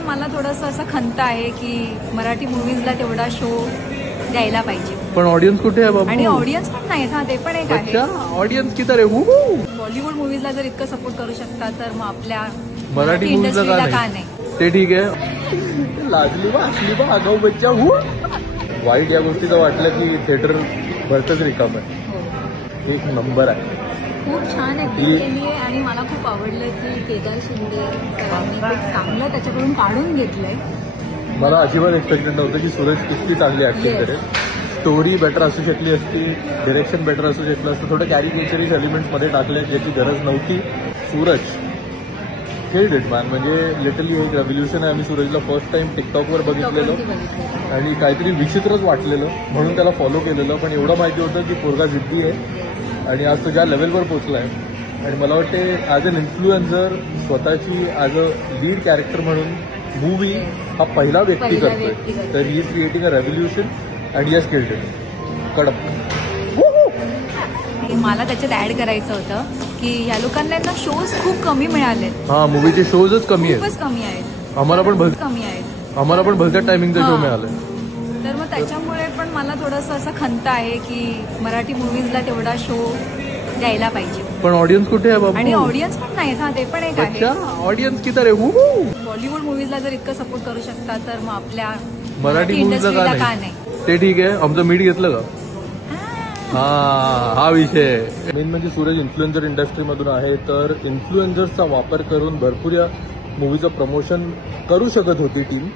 पण मला थोडंसं असं खंत आहे की मराठी मूवीजला तेवढा शो द्यायला पाहिजे. पण ऑडियन्स कुठे आहे बाबा? आणि ऑडियन्स पण नाहीत हा, ते पण एक आहे. ऑडियन्स किती रे? बॉलिवूड मूवीजला जर इतकं सपोर्ट करू शकता तर मग आपल्या मराठी इंडस्ट्रीला का नाही? ते ठीक आहे. लागली बा असली बा आगाऊ बच्चा. वाईट या गोष्टीचं वाटलं की थिएटर भरतच रिकाम आहे. एक नंबर आहे. खूप छान ऍक्टिंग केली आहे आणि मला खूप आवडलं की केदार शिंदे खूप चांगलं त्याच्याकडून काढून घेतलंय. मला अजिबात एक्सपेक्टेड नव्हतं की सूरज किती चांगली ऍक्टिंग करेल. स्टोरी बेटर असू शकली असती, डिरेक्शन बेटर असू शकलं असतं, थोडं कॅरिकेचरिश एलिमेंट्स मध्ये टाकले ज्याची गरज नव्हती. सूरज खेळ इट मॅन, म्हणजे लिटरली एक रेव्होल्युशन आहे. आम्ही सूरजला फर्स्ट टाइम टिकटॉकवर बघितलेलं आणि काहीतरी विचित्रच वाटलेलं म्हणून त्याला फॉलो केलेलं. पण एवढं माहिती होतं की पोरगा जिद्दी आहे आणि आज तो ज्या लेवलवर पोहोचलाय. आणि मला वाटते ॲज अन इन्फ्लुएन्सर स्वतःची ॲज अ लीड कॅरेक्टर म्हणून मूवी हा पहिला व्यक्ती करतोय. तर he is creating a revolution and he has killed it. कडक. मला त्याच्यात ऍड करायचं होतं की या लोकांना शोज खूप कमी मिळाले. हा, मूवीचे शोजच कमी आहेत. खूपच कमी आहेत. आम्हाला पण कमी आहेत. आम्हाला पण भलत्या टायमिंगचा शो मिळालाय. तर मग त्याच्यामुळे पण मला थोडंसं असं खंत आहे की मराठी मूवीजला तेवढा शो द्यायला पाहिजे. पण ऑडियन्स कुठे आहे बाबा? आणि ऑडियन्स पण नाहीत हा, ते पण एक आहे. ऑडियन्स किती रे? बॉलिवूड मूवीजला जर इतकं सपोर्ट करू शकता तर मग आपल्या मराठी इंडस्ट्रीला का नाही? ते ठीक आहे. आमचं मीठ घेतलं का? हा विषय मेन म्हणजे सूरज इन्फ्लुएन्सर इंडस्ट्रीमधून आहे. तर इन्फ्लुएन्सर्सचा वापर करून भरपूर या मूवीचं प्रमोशन करू शकत होती टीम.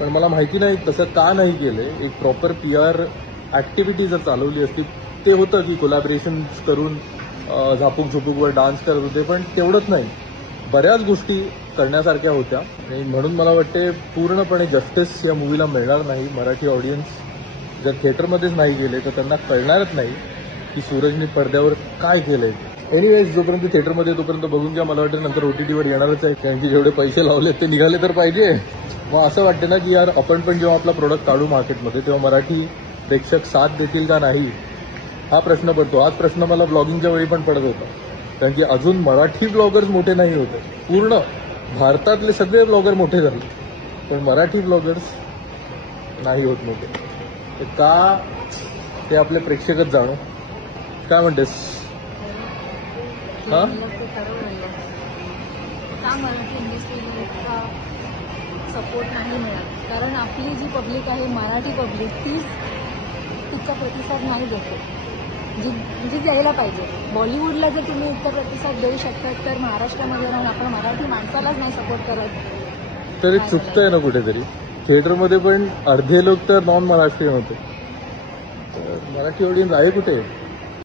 पण मला माहिती नाही तसं का नाही केलंय. एक प्रॉपर PR ऍक्टिव्हिटी जर चालवली असती. ते होतं की कोलॅबरेशन करून झापूक झुपूकवर डान्स करत होते, पण तेवढंच नाही. बऱ्याच गोष्टी करण्यासारख्या होत्या आणि म्हणून मला वाटते पूर्णपणे जस्टिस या मूवीला मिळणार नाही. मराठी ऑडियन्स जर थिएटरमध्येच नाही गेले तर त्यांना कळणारच नाही की सूरजने पडद्यावर काय केलंय. एनिवेज जोपर्यंत थिएटरमध्ये तोपर्यंत बघून घ्या. मला वाटतं नंतर OTTवर येणारच आहे. त्यांचे जेवढे पैसे लावले ते निघाले तर पाहिजे. मग असं वाटतं ना की यार आपण पण जेव्हा आपला प्रोडक्ट काढू मार्केटमध्ये तेव्हा मराठी प्रेक्षक साथ देतील का नाही हा प्रश्न पडतो. हाच प्रश्न मला ब्लॉगिंगच्या वेळी पण पडत होता. कारण की अजून मराठी ब्लॉगर्स मोठे नाही होते. पूर्ण भारतातले सगळे ब्लॉगर मोठे झाले पण मराठी ब्लॉगर्स नाही होत मोठे. का ते आपले प्रेक्षकच जाणो. काय म्हणतेस? का मराठी इंडस्ट्रीला इतका सपोर्ट नाही मिळत? कारण आपली जी पब्लिक आहे मराठी पब्लिक ती तितका प्रतिसाद नाही देते जी द्यायला पाहिजे. बॉलिवूडला जर तुम्ही इतका प्रतिसाद देऊ शकतात तर महाराष्ट्रामध्ये राहून आपण मराठी माणसालाच नाही सपोर्ट करत. तरी चुकतंय ना कुठेतरी. थिएटरमध्ये पण अर्धे लोक तर नॉन महाराष्ट्रीयन होते. तर मराठी ऑडियन्स आहे कुठे?